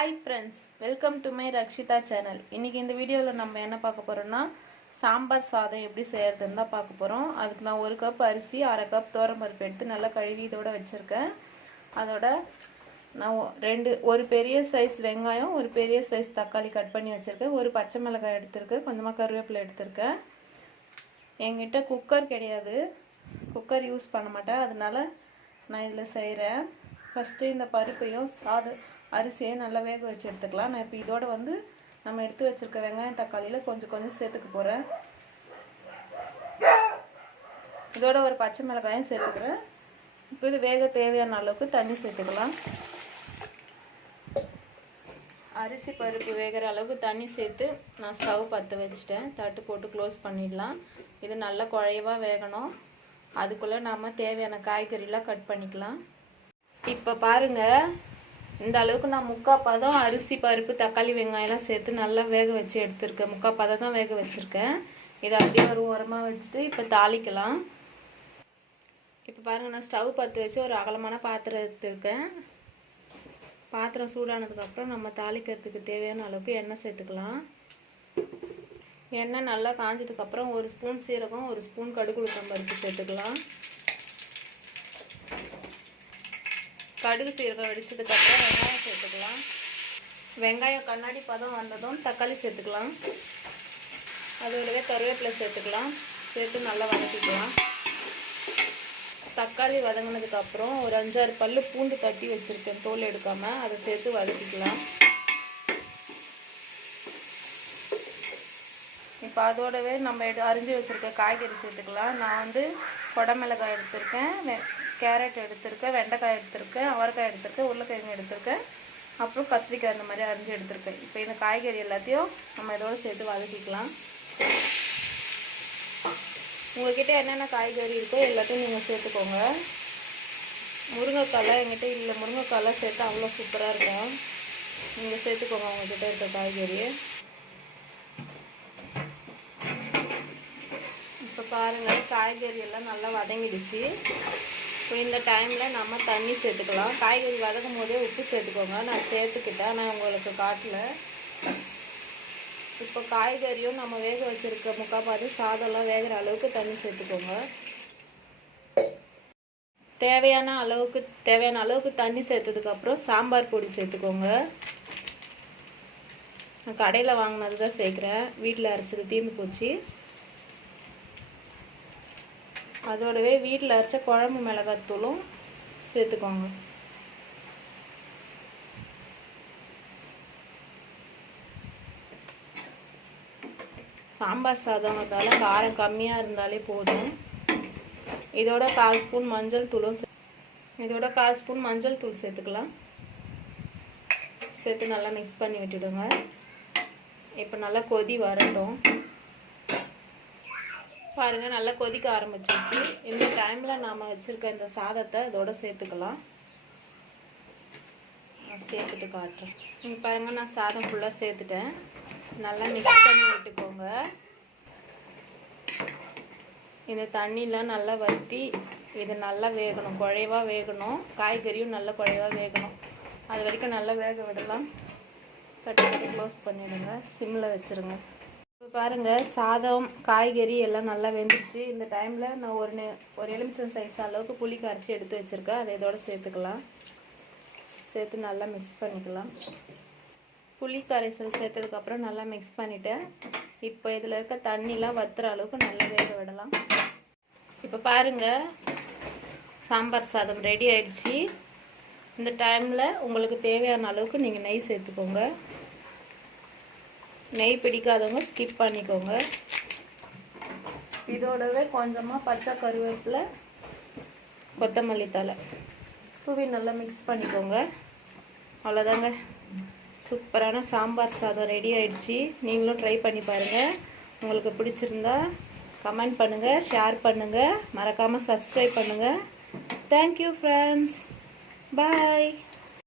Hi friends welcome to my Rakshita channel இன்றைக்கி இந்த வீடியோவில் நம்ம என்ன பார்க்க போகிறோம்னா சாம்பார் சாதம் எப்படி செய்கிறதுன்னு தான் பார்க்க போகிறோம் அதுக்கு நான் ஒரு கப் அரிசி அரை கப் பருப்பு எடுத்து நல்லா கழுவி இதோட வச்சுருக்கேன். அதோட நான் ஒ- ரெண்டு ஒரு பெரிய சைஸ் வெங்காயம் ஒரு பெரிய சைஸ் தக்காளி கட் பண்ணி வச்சுருக்கேன். ஒரு பச்சை மிளகாய் எடுத்திருக்கேன். கொஞ்சமாக கருவேப்பிலை எடுத்திருக்கேன். என்கிட்ட குக்கர் கிடையாது. குக்கர் யூஸ் பண்ண மாட்டேன். அதனால நான் இதில் செய்கிறேன் ஃபஸ்ட்டு இந்த பருப்பையும் சாதம் அரிசியை நல்லா வேக வச்சு எடுத்துக்கலாம். நான் இப்போ இதோட வந்து நம்ம எடுத்து வச்சிருக்க வெங்காயம் தக்காளியில் கொஞ்சம் கொஞ்சம் சேர்த்துக்க போகிறேன் இதோட ஒரு பச்சை மிளகாயும் சேர்த்துக்கிறேன். இப்போ இது வேக தேவையான அளவுக்கு தண்ணி சேர்த்துக்கலாம். அரிசி பருப்பு வேகிற அளவுக்கு தண்ணி சேர்த்து நான் ஸ்டவ் பற்ற வச்சுட்டேன். தட்டு போட்டு க்ளோஸ் பண்ணிடலாம். இது நல்லா குழையவாக வேகணும். அதுக்குள்ளே நாம் தேவையான காய்கறிலாம் கட் பண்ணிக்கலாம். இப்போ பாருங்க இந்த அளவுக்கு நான் முக்கா பதம் அரிசி பருப்பு தக்காளி வெங்காயம்லாம் சேர்த்து நல்லா வேக வச்சு எடுத்திருக்கேன். முக்கா பதம் தான் வேக வச்சுருக்கேன். இதை அப்படியே ஒரு ஓரமாக வச்சுட்டு இப்போ தாளிக்கலாம். இப்போ பாருங்க நான் ஸ்டவ் பற்ற வச்சு ஒரு அகலமான பாத்திரம் எடுத்துருக்கேன். பாத்திரம் சூடானதுக்கப்புறம் நம்ம தாளிக்கிறதுக்கு தேவையான அளவுக்கு எண்ணெய் சேர்த்துக்கலாம். எண்ணெய் நல்லா காஞ்சதுக்கப்புறம் ஒரு ஸ்பூன் சீரகம் ஒரு ஸ்பூன் கடுகு உளுத்தம் பருப்பு சேர்த்துக்கலாம். கடுகு சீரகம் வெடிச்சதுக்கப்புறம் வெங்காயம் சேர்த்துக்கலாம். வெங்காயம் கண்ணாடி பதம் வந்ததும் தக்காளி சேர்த்துக்கலாம். அதோடவே கருவேப்பிலை சேர்த்துக்கலாம். சேர்த்து நல்லா வதக்கிக்கலாம். தக்காளி வதங்கினதுக்கப்புறம் ஒரு அஞ்சாறு பல் பூண்டு தட்டி வச்சுருக்கேன். தோல் எடுக்காமல் அதை சேர்த்து வதக்கிக்கலாம். இப்போ அதோடவே நம்ம எடு அரிஞ்சு வச்சுருக்க காய்கறி சேர்த்துக்கலாம். நான் வந்து கொடமிளகாய் எடுத்திருக்கேன். கேரட் எடுத்திருக்கேன் வெண்டைக்காய் எடுத்திருக்கேன் அவரைக்காய் எடுத்திருக்கேன் உருளைக்கிழங்கு எடுத்திருக்கேன் அப்புறம் கத்திரிக்காய் இந்த மாதிரி அரிஞ்சு எடுத்திருக்கேன் இப்போ இந்த காய்கறி எல்லாத்தையும் நம்ம இதோடு சேர்த்து வதக்கிக்கலாம். உங்கள்கிட்ட என்னென்ன காய்கறி இருக்கோ எல்லாத்தையும் நீங்கள் சேர்த்துக்கோங்க. முருங்கைக்காலாம் எங்கிட்ட இல்லை. முருங்கைக்காய்லாம் சேர்த்து அவ்வளோ சூப்பராக இருக்கும். நீங்கள் சேர்த்துக்கோங்க உங்கள்கிட்ட இருக்க காய்கறி. இப்போ பாருங்கள் காய்கறி எல்லாம் நல்லா வதங்கிடுச்சு. இப்போ இந்த டைமில் நம்ம தண்ணி சேர்த்துக்கலாம். காய்கறி வதக்கும் போதே உப்பு சேர்த்துக்கோங்க. நான் சேர்த்துக்கிட்டேன். நான் உங்களுக்கு காட்டல. இப்போ காய்கறியும் நம்ம வேக வச்சிருக்க முக்காப்பாதி சாதம்லாம் வேகிற அளவுக்கு தண்ணி சேர்த்துக்கோங்க. தேவையான அளவுக்கு தேவையான அளவுக்கு தண்ணி சேர்த்ததுக்கப்புறம் சாம்பார் பொடி சேர்த்துக்கோங்க. நான் கடையில் வாங்கினது தான் சேர்க்குறேன். வீட்டில் அரைச்சது தீர்ந்து போச்சு. அதோடவே வீட்டில் அரைச்ச குழம்பு மிளகாத்தூளும் சேர்த்துக்கோங்க. சாம்பார் சாதங்கிறதால காரம் கம்மியாக இருந்தாலே போதும். இதோட கால் ஸ்பூன் மஞ்சள் தூளும் இதோட கால் ஸ்பூன் மஞ்சள் தூள் சேர்த்துக்கலாம். சேர்த்து நல்லா மிக்ஸ் பண்ணி விட்டுடுங்க. இப்போ நல்லா கொதி வரட்டும். பாருங்கள் நல்லா கொதிக்க ஆரம்பிச்சிருச்சு. இந்த டைமில் நாம் வச்சுருக்க இந்த சாதத்தை இதோட சேர்த்துக்கலாம். நான் சேர்த்துட்டு காட்டுறேன். நீங்கள் பாருங்கள் நான் சாதம் ஃபுல்லாக சேர்த்துட்டேன். நல்லா மிக்ஸ் பண்ணி விட்டுக்கோங்க. இந்த தண்ணியெலாம் நல்லா வற்றி இது நல்லா வேகணும். குழைவாக வேகணும். காய்கறியும் நல்லா குழைவாக வேகணும். அது வரைக்கும் நல்லா வேக விடலாம். தட்டி க்ளோஸ் பண்ணிவிடுங்க சிம்மில் வச்சுருங்க. பாருங்கள் சாதம் காய்கறி எல்லாம் நல்லா வெந்துருச்சு. இந்த டைமில் நான் ஒரு நெ ஒரு எலுமிச்சம் சைஸ் அளவுக்கு புளி கரைச்சி எடுத்து வச்சுருக்கேன். அதை இதோடு சேர்த்துக்கலாம். சேர்த்து நல்லா மிக்ஸ் பண்ணிக்கலாம். புளி கரைசல் சேர்த்ததுக்கப்புறம் நல்லா மிக்ஸ் பண்ணிவிட்டேன் இப்போ இதில் இருக்க தண்ணிலாம் வத்துற அளவுக்கு நல்லா வேக விடலாம். இப்போ பாருங்கள் சாம்பார் சாதம் ரெடி ஆயிடுச்சு. இந்த டைமில் உங்களுக்கு தேவையான அளவுக்கு நீங்கள் நெய் சேர்த்துக்கோங்க. நெய் பிடிக்காதவங்க ஸ்கிப் பண்ணிக்கோங்க. இதோடவே கொஞ்சமாக பச்சை கருவேப்பிலை கொத்தமல்லி தழை. தூவி நல்லா மிக்ஸ் பண்ணிக்கோங்க. அவ்வளோதாங்க. சூப்பரான சாம்பார் சாதம் ரெடி ஆயிடுச்சு. நீங்களும் ட்ரை பண்ணி பாருங்கள் உங்களுக்கு பிடிச்சிருந்தா கமெண்ட் பண்ணுங்கள் ஷேர் பண்ணுங்கள் மறக்காமல் சப்ஸ்கிரைப் பண்ணுங்கள் தேங்க்யூ ஃப்ரெண்ட்ஸ் பாய்